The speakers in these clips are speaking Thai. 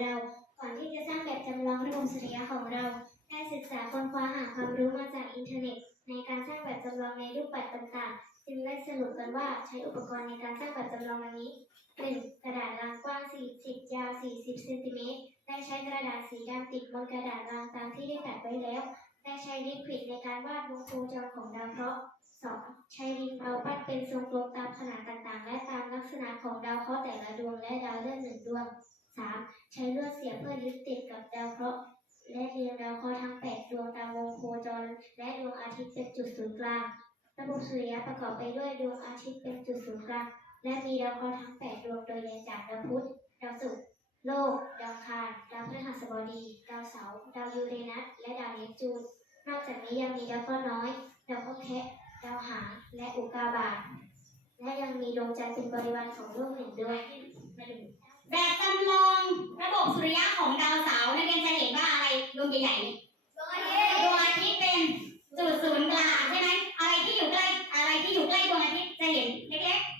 เรา ก่อนที่จะสร้างแบบจำลองระบบสุริยะของเรา ได้ศึกษาค้นคว้าหาความรู้มาจากอินเทอร์เน็ต ในการสร้างแบบจำลองในรูปแบบต่างๆ จึงได้สรุปกันว่าใช้อุปกรณ์ในการสร้างแบบจำลองดังนี้ 1. กระดาษรางกว้าง 40 ยาว 40 เซนติเมตร ได้ใช้กระดาษสีดำติดบนกระดาษรางตามที่ได้ตัดไว้แล้ว ได้ใช้ลิควิดในการวาดวงโคจรของดาวเคราะห์ 2. ใช้ดินเผาปั้นเป็นทรงกลมตามขนาดต่างๆ และตามลักษณะของดาวเคราะห์แต่ละดวงและดาวฤกษ์หนึ่งดวง 3. ใช้ลวดเสียบเพื่อยึดติดกับดาวเคราะห์และเรียงดาวเคราะห์ทั้ง 8 ดวงตามวงโคจร และดวงอาทิตย์เป็นจุดศูนย์กลาง ระบบสุริยะประกอบไปด้วยดวงอาทิตย์เป็นจุดศูนย์กลาง และมีดาวเคราะห์ทั้ง 8 ดวงโดยเรียงจากดาวพุธดาวศุกร์โลก ดาวคารดาวพฤหัสบดี ดาวเสาร์ดาวยูเรนัส และดาวเนปจูน นอกจากนี้ยังมีดาวเคราะห์น้อย ดาวเคราะห์แคะดาวหาง และอุกกาบาต และยังมีดวงจันทร์เป็นบริวารของโลกหนึ่งดวง แบบจำลองระบบสุริยะของดาวเสาร์นักเรียนจะเห็นว่าอะไรดวงใหญ่ๆนี่ดวงอาทิตย์เป็นจุดศูนย์กลางใช่ไหมอะไรที่อยู่ใกล้อะไรที่อยู่ใกล้ดวงอาทิตย์จะเห็นเล็กๆ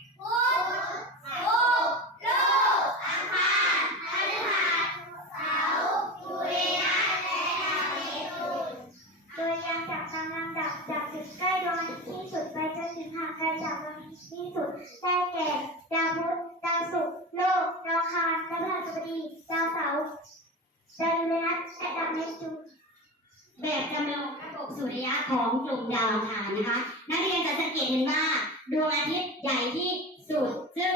โดยการจับตามลำดับจากจุดใกล้ดวงอาทิตย์ที่สุดไปจนถึงห่างไกลจากดวงอาทิตย์ที่สุด ได้แก่ ดาวพุธ ดาวศุกร์ โลก ดาวอังคารดาวพฤหัสบดี ดาวเสาร์ ดาวยูเรนัสและดาเมจูแบบจำลองระบบสุริยะของกลุ่มดาวอังคารนะคะ นักเรียนจะสังเกตเห็นว่าดวงอาทิตย์ใหญ่ที่สุด ซึ่ง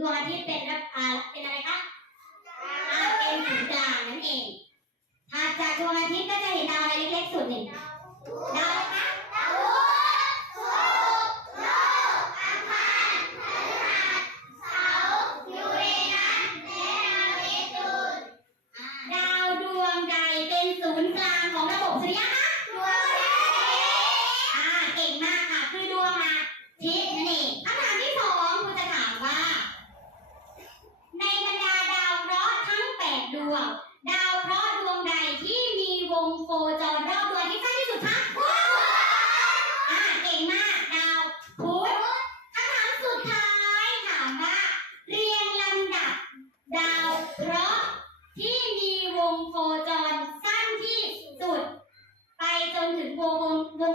ดวงอาทิตย์เป็นระอ่าเป็นอะไรคะอ่าเป็นศูนย์กลางนั่นเองถัดจากดวงอาทิตย์ก็จะเห็นดาว วาทิศนี่คำถามที่สองคุณจะถามว่า ในบรรดาดาวเคราะห์ทั้งแปดดวง ดาวเคราะห์ดวงใดที่มีวงโคจรรอบดวงที่สั้นที่สุดคะอ่าเก่งมากดาวพุธคำถามสุดท้ายถามว่า เรียงลำดับ ดาวเคราะห์ที่มีวงโคจรสั้นที่สุด ไปจนถึงวงวงวง